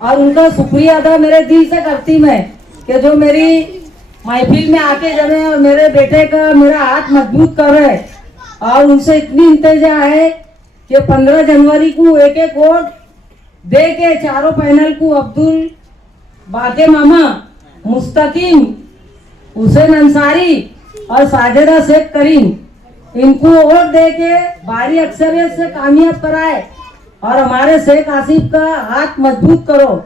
और उनका शुक्रिया अदा मेरे दिल से करती मैं कि जो मेरी महफिल में आके जमे और मेरे बेटे का मेरा हाथ मजबूत कर रहे। और उनसे इतनी इंतजा है कि 15 जनवरी को एक एक वोट दे के चारों पैनल को अब्दुल, बाके मामा, मुस्तकीम, हुसैन अंसारी और साजिदा शेख करीम, इनको वोट दे के भारी अक्सरियत से कामयाब कराए और हमारे शेख आसिफ का हाथ मजबूत करो,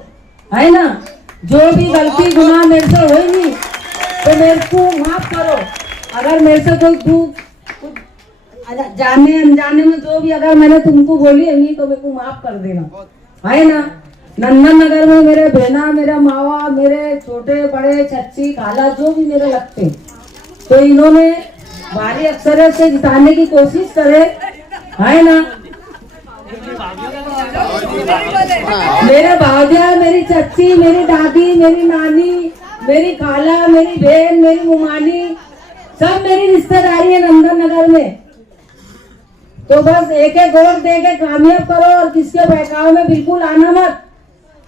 है ना। जो भी गलती गुनाह मेरे से हुई नहीं तो मेरे को माफ करो। अगर मेरे से कोई कुछ जाने अनजाने में जो भी अगर मैंने तुमको बोली है नहीं तो मेरे को माफ कर देना, है ना। नंदन नगर में मेरे बहना, मेरा मावा, मेरे छोटे बड़े चच्ची खाला जो भी मेरे लगते तो इन्होंने भारी अक्सरियत से जिताने की कोशिश करे, है ना। मेरे भावजा, मेरी चच्ची, मेरी दादी, मेरी नानी, मेरी खाला, मेरी बहन, मेरी मुमानी, सब मेरी रिश्तेदारी है नंदन नगर में। तो बस एक एक वोट दे के कामयाब करो और किसके बहकाव में बिल्कुल आना मत।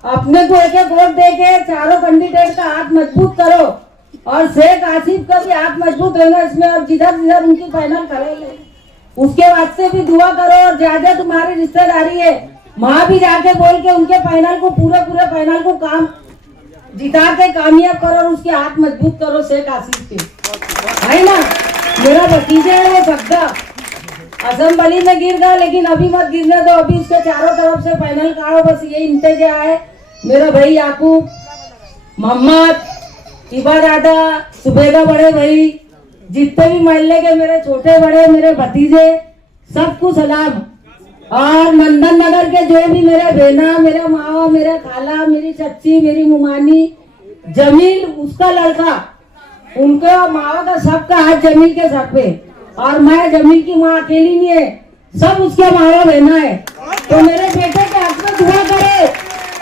अपने को एक एक वोट दे के चारों कैंडिडेट का हाथ मजबूत करो और शेख आसिफ का भी हाथ मजबूत रहेगा इसमें। और जिधर जिधर उनकी फाइनल करेंगे उसके वास्ते भी दुआ करो। और ज्यादा तुम्हारी रिश्तेदारी है वहां भी जाके बोल के उनके फाइनल को पूरे फाइनल को काम जिता के कामयाब करो और उसके हाथ मजबूत करो शेख आसिफ के, है ना। मेरा भतीजा है वो जग्गा असम बली में गिर गया लेकिन अभी मत गिरने दो, अभी उसके चारों तरफ से फाइनल काढ़ो, बस यही इंतजा है। मेरा भाई याकूब, मोहम्मद, इबा दादा, सुबेदा बड़े भाई, जितने भी मोहल्ले के मेरे छोटे बड़े मेरे भतीजे सबको सलाम। और नंदन नगर के जो भी मेरे बहना, मेरा मावा, मेरा खाला, मेरी चच्ची, मेरी मुमानी, जमील उसका लड़का, उनका मावा का सबका हाथ जमील के सर पे। और मैं जमील की माँ अकेली नहीं है, सब उसके मावा बहना है। तो मेरे बेटे के हाथ में दुआ करे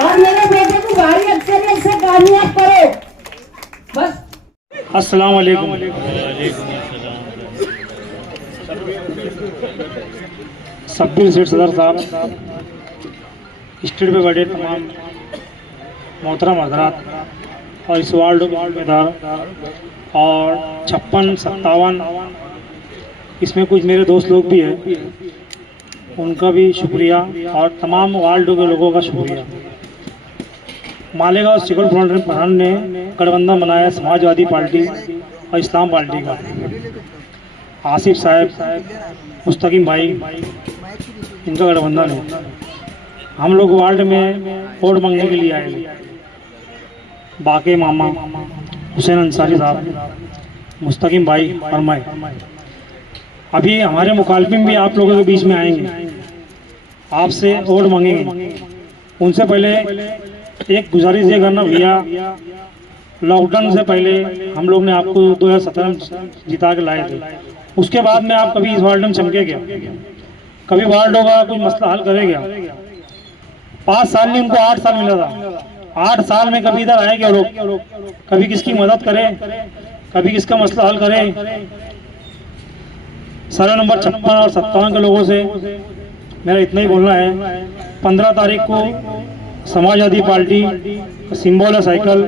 और मेरे बेटे को भारी अक्सरियत से कामयाब करो बस। अस्सलाम वालेकुम। सब्बिर सेठ सदर साहब, स्टेट पे बैठे तमाम मोहतरम हजरात और इस वार्ड मेदार और 56-57 इसमें कुछ मेरे दोस्त लोग भी हैं, उनका भी शुक्रिया और तमाम वार्ड के लोगों का शुक्रिया। मालेगांव सिविल फ्रंट प्रधान ने गठबंधन बनाया समाजवादी पार्टी और इस्लाम पार्टी का। आसिफ साहब, मुस्तकीम भाई, इनका गठबंधन है। हम लोग वार्ड में वोट मांगने के लिए आए। बाके मामा, हुसैन अंसारी साहब, मुस्तकीम भाई और मैं अभी हमारे मुखालफिन भी आप लोगों के बीच में आएंगे, आपसे वोट मांगेंगे। उनसे पहले एक गुजारिश ये करना भैया, लॉकडाउन से पहले हम लोग ने आपको 2017 में जिता के लाए थे, उसके बाद में आप कभी इस वार्ड में चमके क्या? कभी वार्डों का कोई मसला हल करे क्या? 5 साल में उनको 8 साल मिला था, 8 साल में कभी इधर आए क्या लोग? कभी किसकी मदद करे, कभी किसका मसला हल करे? सर्वे नंबर 56 और 57 के लोगों से मेरा इतना ही बोलना है। 15 तारीख को समाजवादी पार्टी सिंबल है साइकिल,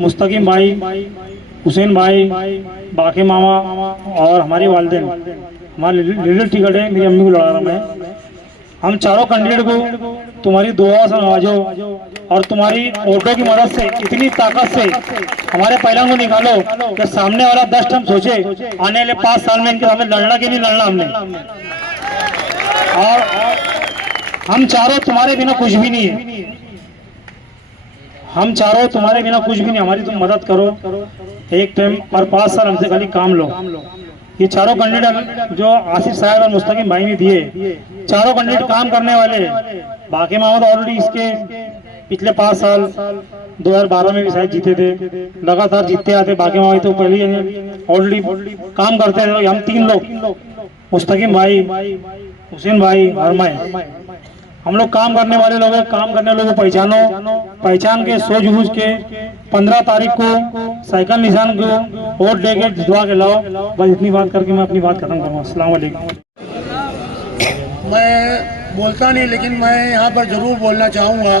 मुस्तकीम भाई, हुसैन भाई, बाके मामा और हमारी वालदेन, हमारे लीडर टिकट है, मेरी अम्मी को लड़ा रहा मैं। हम चारों कैंडिडेट को तुम्हारी दुआ से नवाजो और तुम्हारी वोटों की मदद से, इतनी ताकत से हमारे पहला को निकालो कि सामने वाला 10 टर्म सोचे आने वाले 5 साल में इनके सामने लड़ना कि नहीं लड़ना हमने। और हम चारों तुम्हारे बिना कुछ भी नहीं है, हम चारों तुम्हारे बिना कुछ भी नहीं, हमारी तुम मदद करो एक टाइम और 5 साल हमसे खाली काम लो। ये चारों कैंडिडेट जो आसिफ साहब और मुस्तकीम भाई ने दिए, चारों कैंडिडेट काम करने वाले। बाकी मोहम्मद ऑलरेडी इसके पिछले 5 साल 2012 में भी शायद जीते थे, लगातार जीतते आते। बाकी मोहम्मद तो पहले ऑलरेडी काम करते थे। हम 3 लोग, मुस्तकीम भाई, हुसैन भाई और मैं, हम लोग काम करने वाले लोग हैं। काम करने वालों को पहचानो, पहचान के सोच बूझ के 15 तारीख को साइकिल निशान को वोट दे के जितवा के लाओ। बस इतनी बात करके मैं अपनी बात खत्म करूँगा। अस्सलाम वालेकुम। मैं बोलता नहीं, लेकिन मैं यहाँ पर ज़रूर बोलना चाहूँगा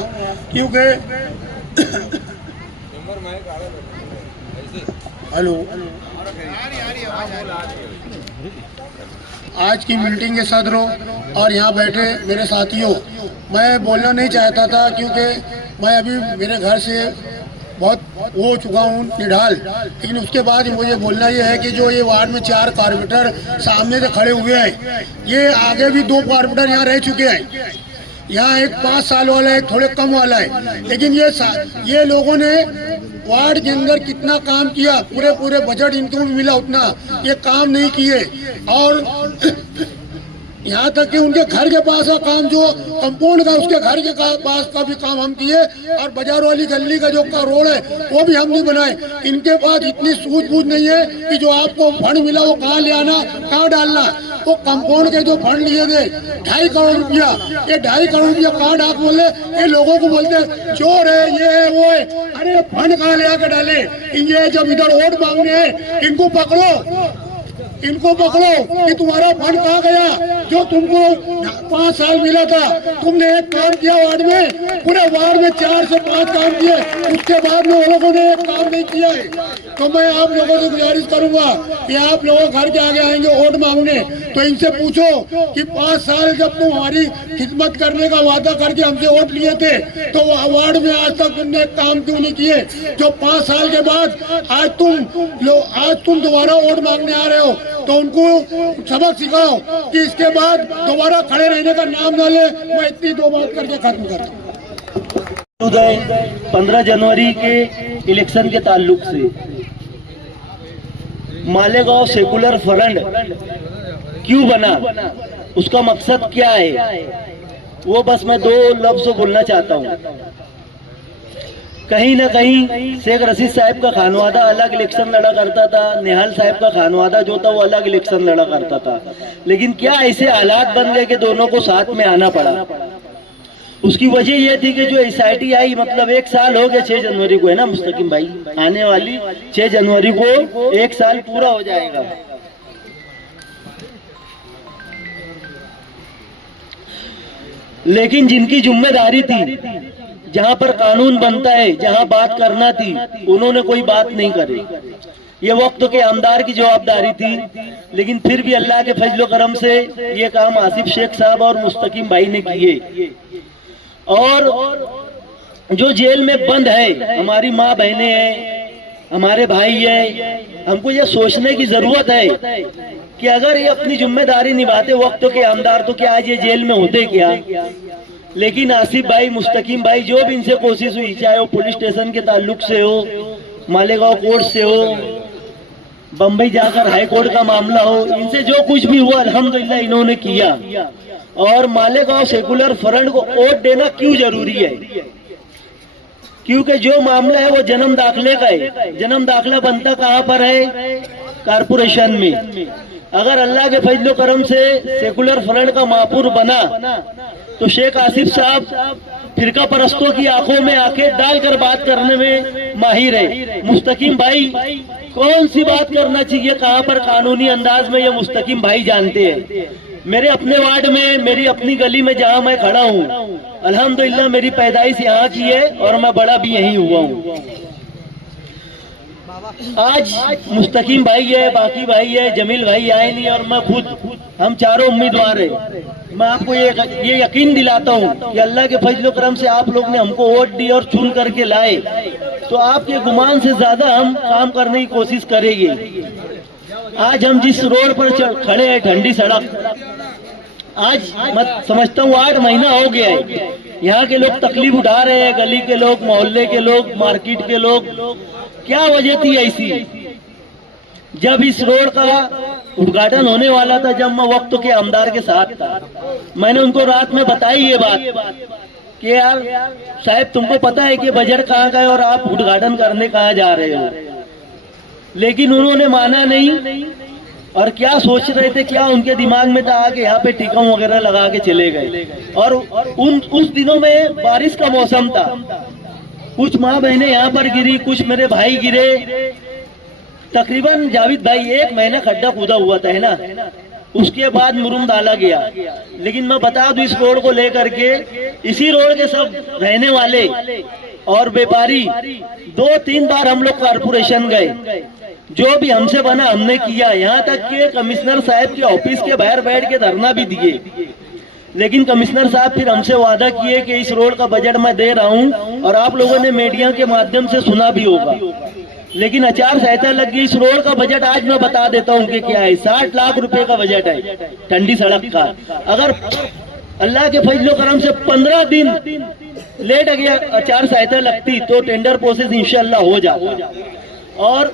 क्योंकि हेलो, आज की मीटिंग के सदरों और यहाँ बैठे मेरे साथियों, मैं बोलना नहीं चाहता था क्योंकि मैं अभी मेरे घर से बहुत हो चुका हूँ निढाल, लेकिन उसके बाद मुझे बोलना ये है कि जो ये वार्ड में 4 कारपोरेटर सामने से खड़े हुए हैं, ये आगे भी 2 कारपोरेटर यहाँ रह चुके हैं। यहाँ एक 5 साल वाला है, एक थोड़े कम वाला है, लेकिन ये लोगों ने वार्ड के अंदर कितना काम किया, पूरे बजट इनको भी मिला उतना, ये काम नहीं किए। और यहाँ तक कि उनके घर के पास का काम जो कंपाउंड का, उसके घर के पास का भी काम हम किए, और बाजार वाली गली का जो रोड है वो भी हम नहीं बनाए। इनके पास इतनी सूझबूझ नहीं है कि जो आपको फंड मिला वो कहाँ ले आना, कहाँ डालना। वो कंपाउंड के जो फंड लिए थे 2.5 करोड़ रुपया, ये 2.5 करोड़ रुपया कहाँ डाक बोले, ये लोगों को बोलते चोर है, ये है वो है। अरे फंड कहाँ ले आकर डाले? ये जब इधर वोट मांगने हैं, इनको पकड़ो कि तुम्हारा फंड कहाँ गया जो तुमको 5 साल मिला था। तुमने एक काम किया वार्ड में, पूरे वार्ड में 4 से 5 काम किए, उसके बाद में वो लोगों ने एक काम नहीं किया है। तो मैं आप लोगों से गुजारिश करूंगा कि आप लोग घर के आगे आएंगे वोट मांगने, तो इनसे पूछो कि 5 साल जब तुम हमारी खिदमत करने का वादा करके हमसे वोट लिए थे, तो वार्ड में आज तक तुमने एक काम क्यों नहीं किए? जो 5 साल के बाद आज तुम दोबारा वोट मांगने आ रहे हो, तो उनको सबक सिखाओ कि इसके बाद दोबारा खड़े रहने का नाम न ले। मैं इतनी 2 बात करके खत्म करता हूँ। 15 जनवरी के इलेक्शन के ताल्लुक से मालेगांव सेकुलर फ्रंट क्यों बना, उसका मकसद क्या है, वो बस मैं 2 लफ्ज़ बोलना चाहता हूँ। कहीं ना कहीं शेख रशीद साहब का खानवादा अलग इलेक्शन लड़ा करता था, निहाल साहब का खानवादा जो था वो अलग इलेक्शन लड़ा करता था, लेकिन क्या ऐसे हालात बन गए कि दोनों को साथ में आना पड़ा। उसकी वजह यह थी कि जो SIT आई, मतलब 1 साल हो गया, 6 जनवरी को है ना मुस्तकीम भाई, आने वाली 6 जनवरी को 1 साल पूरा हो जाएगा। लेकिन जिनकी जिम्मेदारी थी, जहां पर कानून बनता है, जहां बात करना थी, उन्होंने कोई बात नहीं करी। ये वक्त के आमदार की जवाबदारी थी, लेकिन फिर भी अल्लाह के फजलो करम से ये काम आसिफ शेख साहब और मुस्तकीम भाई ने किए। और जो जेल में बंद है, हमारी माँ बहनें हैं, हमारे भाई है, हमको ये सोचने की जरूरत है कि अगर ये अपनी जिम्मेदारी निभाते वक्त के आमदार, तो क्या आज ये जेल में होते क्या। लेकिन आसिफ भाई, मुस्तकीम भाई, जो भी इनसे कोशिश हुई, चाहे वो पुलिस स्टेशन के ताल्लुक से हो, मालेगांव कोर्ट से हो, बम्बई जाकर हाई कोर्ट का मामला हो, इनसे जो कुछ भी हुआ अल्हम्दुलिल्लाह इन्होंने किया। और मालेगांव सेकुलर फ्रंट को वोट देना क्यों जरूरी है? क्योंकि जो मामला है वो जन्म दाखिले का है। जन्म दाखिला बनता कहाँ पर है? कारपोरेशन में। अगर अल्लाह के फजलो करम से सेकुलर फ्रंट का महापुर बना, तो शेख आसिफ साहब फिरका परस्तों की आंखों में आंखें डालकर बात करने में माहिर है। मुस्तकीम भाई कौन सी बात करना चाहिए, कहाँ पर कानूनी अंदाज में, ये मुस्तकीम भाई जानते हैं। मेरे अपने वार्ड में, मेरी अपनी गली में जहाँ मैं खड़ा हूँ, अल्हम्दुलिल्लाह मेरी पैदाइश यहाँ की है और मैं बड़ा भी यहीं हुआ हूँ। आज मुस्तकीम भाई है, बाकी भाई है, जमील भाई आए नहीं, और मैं खुद, हम चारों उम्मीदवार हैं। मैं आपको ये यकीन दिलाता हूँ कि अल्लाह के फजल करम से आप लोग ने हमको वोट दी और चुन करके लाए, तो आपके गुमान से ज्यादा हम काम करने की कोशिश करेंगे। आज हम जिस रोड पर खड़े हैं, ठंडी सड़क, आज मैं समझता हूँ 8 महीना हो गया है। यहाँ के लोग तकलीफ उठा रहे हैं, गली के लोग, मोहल्ले के लोग, मार्केट के लोग। क्या वजह थी ऐसी? जब इस रोड का उद्घाटन होने वाला था, जब मैं वक्त के आमदार के साथ था, मैंने उनको रात में बताई ये बात कि यार साहब तुमको पता है कि बजट कहाँ गए और आप उद्घाटन करने कहाँ जा रहे हो। लेकिन उन्होंने माना नहीं, और क्या सोच रहे थे, क्या उनके दिमाग में था कि यहाँ पे टीकम वगैरह लगा के चले गए। और उस दिनों में बारिश का मौसम था, कुछ माँ बहनें यहाँ पर गिरी, कुछ मेरे भाई गिरे। तकरीबन जावेद भाई 1 महीना खड्डा खुदा हुआ था, है ना? उसके बाद मुरुम डाला गया। लेकिन मैं बता दूं, इस रोड को लेकर के इसी रोड के सब रहने वाले और व्यापारी 2-3 बार हम लोग कारपोरेशन गए, जो भी हमसे बना हमने किया। यहाँ तक कि कमिश्नर साहब के ऑफिस के बाहर बैठ के धरना भी दिए, लेकिन कमिश्नर साहब फिर हमसे वादा किए कि इस रोड का बजट मैं दे रहा हूँ, और आप लोगों ने मीडिया के माध्यम से सुना भी होगा। लेकिन आचार संहिता लग गई। इस रोड का बजट आज मैं बता देता हूँ कि क्या है। 60 लाख रुपए का बजट है ठंडी सड़क का। अगर अल्लाह के फजलो करम से 15 दिन लेट गया आचार संहिता लगती तो टेंडर प्रोसेस इंशाल्लाह हो जाता। और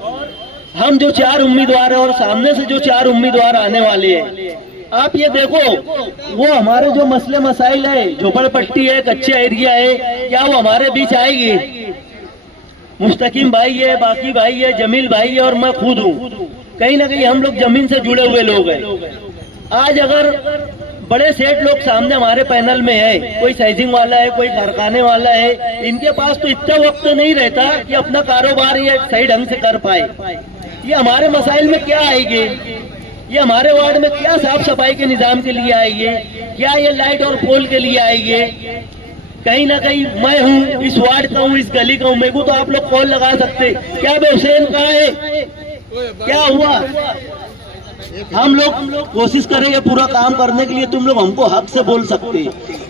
हम जो 4 उम्मीदवार है और सामने से जो 4 उम्मीदवार आने वाले हैं, आप ये देखो, वो हमारे जो मसले मसाइल है, झोपड़पट्टी है, कच्चे एरिया है, क्या वो हमारे बीच आएगी? मुस्तकीम भाई है, बाकी भाई है, जमील भाई है और मैं खुद हूँ। कहीं ना कहीं हम लोग जमीन से जुड़े हुए लोग हैं। आज अगर बड़े सेठ लोग सामने हमारे पैनल में है, कोई साइजिंग वाला है, कोई कारखाने वाला है, इनके पास तो इतना वक्त नहीं रहता कि अपना कारोबार ये सही ढंग से कर पाए। ये हमारे मसाइल में क्या आएंगे? ये हमारे वार्ड में क्या साफ सफाई के निजाम के लिए आएंगे? क्या ये लाइट और पोल के लिए आएंगे? कहीं ना कहीं मैं हूँ, इस वार्ड का हूँ, इस गली का हूँ, मेरे को तो आप लोग कॉल लगा सकते, क्या बे हुसैन कहाँ है, क्या हुआ? हम लोग कोशिश करेंगे पूरा काम करने के लिए। तुम लोग हमको हक से बोल सकते।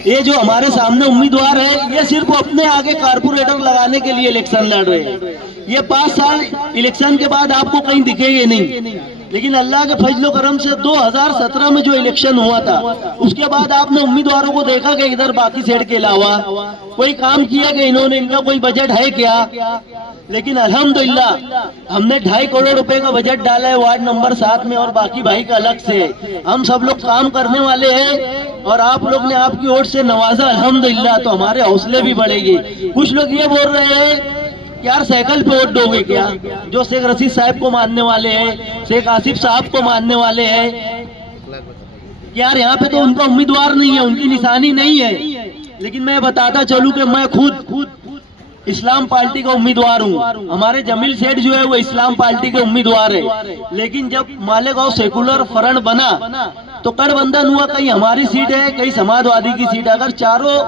ये जो हमारे सामने उम्मीदवार है, ये सिर्फ अपने आगे कारपोरेटर लगाने के लिए इलेक्शन लड़ रहे हैं। ये 5 साल इलेक्शन के बाद आपको कहीं दिखेंगे नहीं। लेकिन अल्लाह के फजलो करम से 2017 में जो इलेक्शन हुआ था, उसके बाद आपने उम्मीदवारों को देखा कि इधर बाकी सेठ के अलावा कोई काम किया कि इन्होंने, इनका कोई बजट है क्या? लेकिन अल्हम्दुलिल्लाह हमने 2.5 करोड़ रुपए का बजट डाला है वार्ड नंबर 7 में, और बाकी भाई का अलग से है। हम सब लोग काम करने वाले हैं और आप लोग ने आपकी ओर से नवाजा अल्हम्दुलिल्लाह, तो हमारे हौसले भी बढ़ेंगे। कुछ लोग ये बोल रहे हैं यार साइकिल पे वोट दोगे क्या? जो शेख रशीद साहब को मानने वाले हैं, शेख आसिफ साहब को मानने वाले हैं, यार यहाँ पे तो उनका उम्मीदवार नहीं है, उनकी निशानी नहीं है। लेकिन मैं बताता चलूं कि मैं खुद इस्लाम पार्टी का उम्मीदवार हूँ। हमारे जमील सेठ जो है वो इस्लाम पार्टी के उम्मीदवार है। लेकिन जब मालेगांव सेकुलर फ्रंट बना तो गठबंधन हुआ, कहीं हमारी सीट है, कहीं समाजवादी की सीट है। अगर चारों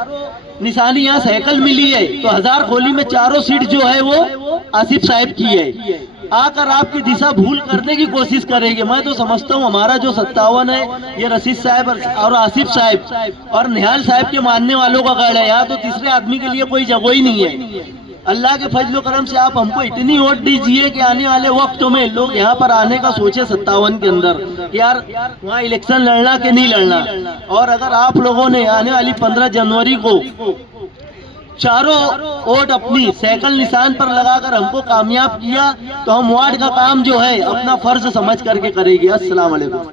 निशानी यहाँ साइकिल मिली है तो हजार खोली में चारों सीट जो है वो आसिफ साहब की है। आकर आपकी दिशा भूल करने की कोशिश करेंगे। मैं तो समझता हूँ हमारा जो 57 है, ये रशीद साहब और आसिफ साहब और निहाल साहब के मानने वालों का गढ़ है। यहाँ तो तीसरे आदमी के लिए कोई जगह ही नहीं है। अल्लाह के फजलो करम से आप हमको इतनी वोट दीजिए कि आने वाले वक्त में लोग यहाँ पर आने का सोचे 57 के अंदर, यार वहाँ इलेक्शन लड़ना कि नहीं लड़ना। और अगर आप लोगों ने आने वाली 15 जनवरी को चारों वोट अपनी साइकिल निशान पर लगाकर हमको कामयाब किया तो हम वार्ड का काम जो है अपना फर्ज समझ करके करेंगे। अस्सलाम वालेकुम।